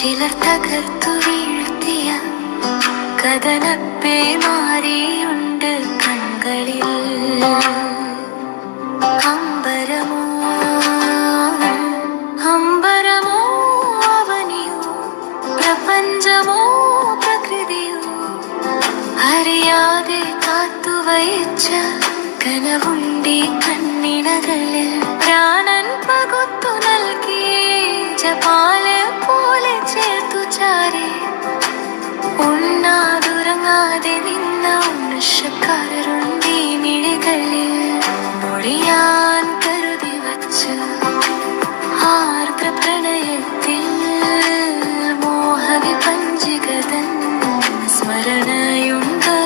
ചിലർ തകർത്തു വീഴ്ത്തിയ കഥനപ്പേ മാറിയുണ്ട് കൺകളിൽ. അമ്പരമോ അമ്പരമോ അവനിയോ പ്രപഞ്ചമോ പ്രകൃതിയോ അറിയാതെ കാത്തുവച്ച കനവുണ്ടി കണ്ണിണകളിൽ. പ്രാണൻ പകുത്തു നൽകി ജപാലെ പോലെ ചേർത്തു ചാരി ഉണ്ണാതുറങ്ങാതെ നിന്ന ഉണ്ണശക്കാരുണ്ടി മിഴികളിൽ. മൊഴിയാൻ കരുതി വച്ച ആർദ്ര പ്രണയത്തിൽ മോഹവിപഞ്ചികതൻ സ്മരണയുണ്ട്.